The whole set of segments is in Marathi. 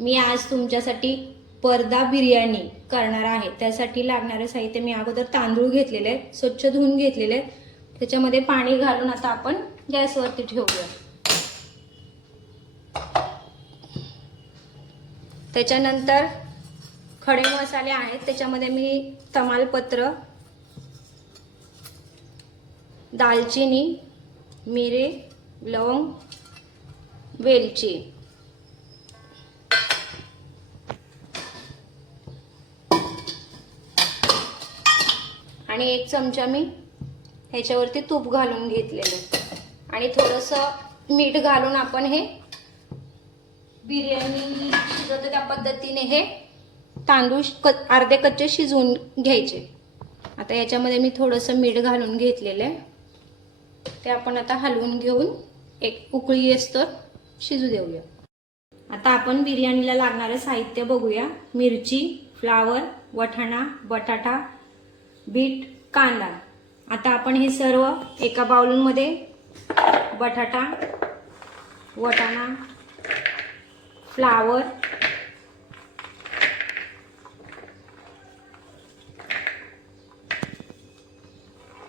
मी आज तुमच्यासाठी परदा बिर्याणी करणार आहे। त्यासाठी लागणारे साहित्य मी अगोदर तांदूळ घेतलेले आहेत, स्वच्छ धुवून घेतलेले आहेत। त्याच्यामध्ये पाणी घालून आता आपण गॅसवरती ठेवूया। त्याच्यानंतर खडे मसाले आहेत, त्याच्यामध्ये मी तमालपत्र, दालचिनी, मिरे, लवंग, वेलची आणि 1 चमचा मी ह्याच्यावरती तूप घालून घेतलेलं आणि थोडंसं मीठ घालून आपण हे बिर्याणी शिजवतो त्या पद्धतीने हे तांदूळ अर्धे कच्चे शिजवून घ्यायचे। आता याच्यामध्ये मी थोडंसं मीठ घालून घेतलेलं आहे, ते आपण आता हलवून घेऊन एक उकळी येस्तोवर शिजू देऊया। आता आपण बिर्याणीला लागणारे साहित्य बघूया। मिरची, फ्लावर, वाटाणा, बटाटा, बीट, कांदा। आता आपण हे सर्व एका बाउलमध्ये बटाटा, वाटाणा, फ्लावर,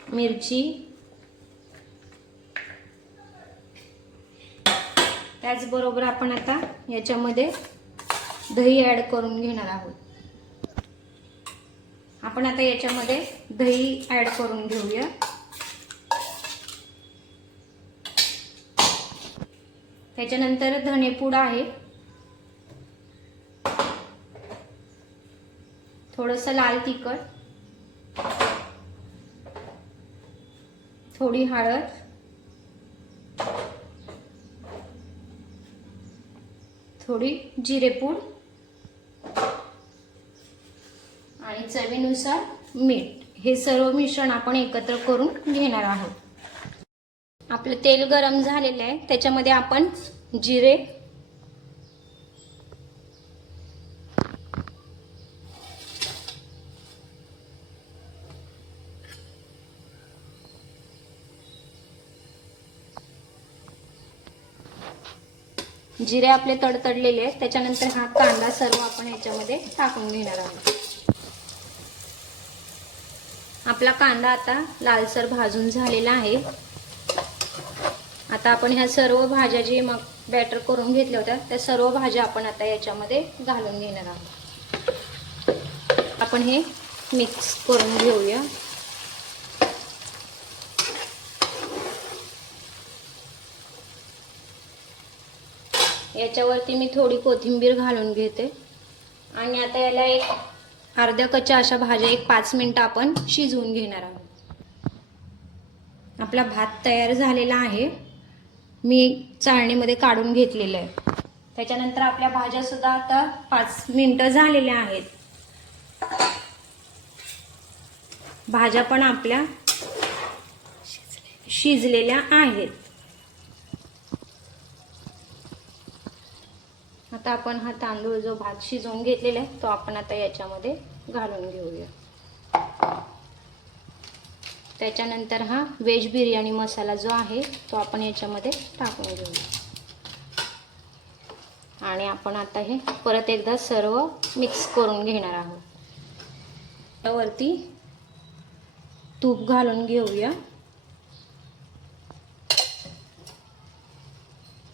मिरची, त्याचबरोबर आपण आता याच्यामध्ये दही ऍड करून घेणार आहोत। आपण आता याच्यामध्ये दही ऍड करून घेऊया। त्याच्यानंतर धनेपूड आहे, थोडंसं लाल तिखट, थोडी हळद, थोडी जिरेपूड आणि चवीनुसार मीठ। हे सर्व मिश्रण आपण एकत्र करून घेणार आहोत। आपलं तेल गरम झालेलं आहे, त्याच्यामध्ये आपण जिरे, जिरे आपले तडतडलेले आहेत। त्याच्यानंतर हा कांदा सर्व आपण याच्यामध्ये टाकून घेणार आहोत। आपला कांदा आता लालसर भाजून झालेला आहे। आता आपण ह्या सर्व भाज्या जे मग बॅटर करून घेतल्या होत्या त्या सर्व भाज्या आपण आता याच्यामध्ये घालून घेणार आहोत। आपण हे मिक्स करून घेऊया। याच्यावरती मी थोडी कोथिंबीर घालून घेते आणि आता याला एक अर्ध्या कच्च्या अशा भाज्या 5 मिनिटं आपण शिजवून घेणार आहोत। आपला भात तयार झालेला आहे, मी चाळणीमध्ये काढून घेतलेला आहे। त्याच्यानंतर आपल्या भाज्या सुद्धा आता 5 मिनिटं झालेल्या आहेत। भाज्या पण आपल्या शिजलेल्या आहेत। आता आपण हा तांदूळ जो भात शिजवून घेतलेला आहे तो आपण आता याच्यामध्ये घालून घेऊया। त्याच्यानंतर हा व्हेज बिर्याणी मसाला जो आहे तो आपण याच्यामध्ये टाकून घेऊया आणि आपण आता हे परत एकदा सर्व मिक्स करून घेणार आहोत। त्यावरती तूप घालून घेऊया,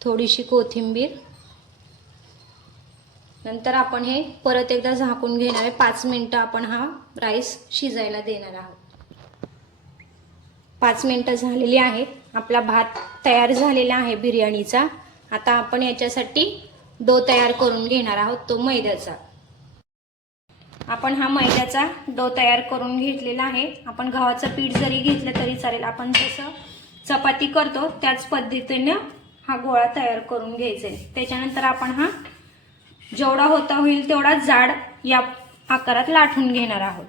थोडीशी कोथिंबीर, नंतर आपण हे परत एकदा झाकून घेणार आहे। 5 मिनिटं आपण हा राईस शिजायला देणार आहोत। 5 मिनिटं झालेली आहेत, आपला भात तयार झालेला आहे बिर्याणीचा। आता आपण याच्यासाठी डो तयार करून घेणार आहोत, तो मैद्याचा। आपण हा मैद्याचा डो तयार करून घेतलेला आहे। आपण गव्हाचं पीठ जरी घेतलं तरी चालेल, आपण जसं चपाती करतो त्याच पद्धतीने हा गोळा तयार करून घ्यायचा आहे। त्याच्यानंतर आपण हा जेवढा होता होईल तेवढा जाड या आकारात लाटून घेणार आहोत।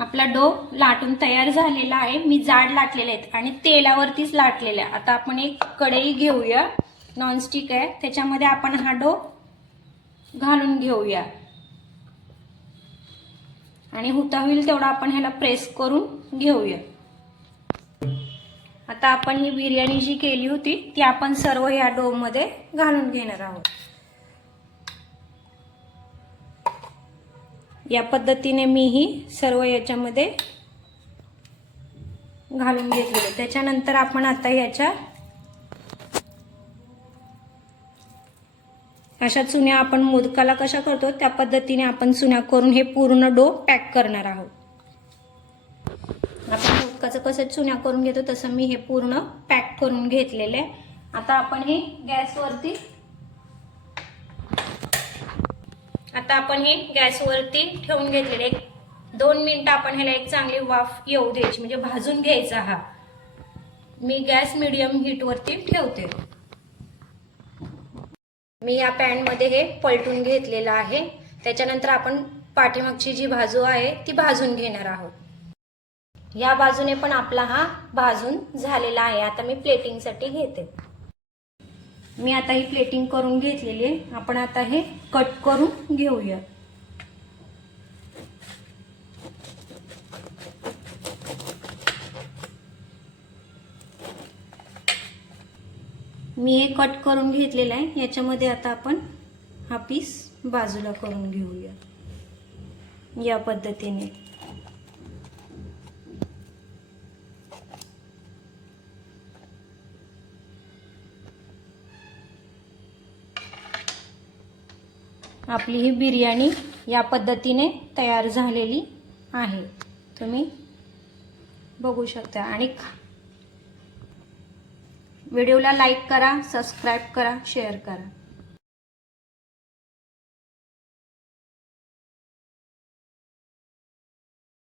आपला डो लाटून तयार झालेला आहे, मी जाड लाटलेले आहेत आणि तेलावरतीच लाटलेला आहे। आता आपण एक कढई घेऊया, नॉनस्टिक आहे, त्याच्यामध्ये आपण हा डो घालून घेऊया आणि होता होईल तेवढा आपण ह्याला प्रेस करून घेऊया। आता आपण ही बिर्याणी जी केली होती ती आपण सर्व या डो मध्ये घालून घेणार आहोत। या पद्धतीने मी ही सर्व याच्यामध्ये घालून घेतलेले। त्याच्यानंतर आपण आता याच्या अशा चुन्या आपण मोदकाला कशा करतो त्या पद्धतीने आपण चुन्या करून हे पूर्ण डो पॅक करणार आहोत। आपण मोदकाचं कसं चुन्या करून घेतो तसं मी हे पूर्ण पॅक करून घेतलेले। आता आपण हे गॅसवरती ठेवून घेतलेले। 2 मिनिटं आपण ह्याला एक चांगली वाफ येऊ द्यायची, म्हणजे भाजून घ्यायचा हा। मी गॅस मीडियम हीट वरती ठेवते। मी या पॅन मध्ये हे पलटून घेतलेलं आहे। त्याच्यानंतर आपण पाठीमागची जी बाजू आहे ती भाजून घेणार आहोत। या बाजूने पण आपला हा भाजून झालेला आहे। आता मी प्लेटिंग साठी घेते। मी आता ही प्लेटिंग करून घेतलेली आहे। आपण आता हे कट करून घेऊया। मी हे कट करून घेतलेलं आहे। याच्यामध्ये आता आपण हा पीस बाजूला करून घेऊया या पद्धतीने। आपली ही बिर्याणी या पद्धतीने तयार झालेली आहे, तुम्ही बघू शकता। आणि व्हिडिओला लाईक करा, सबस्क्राईब करा, शेअर करा।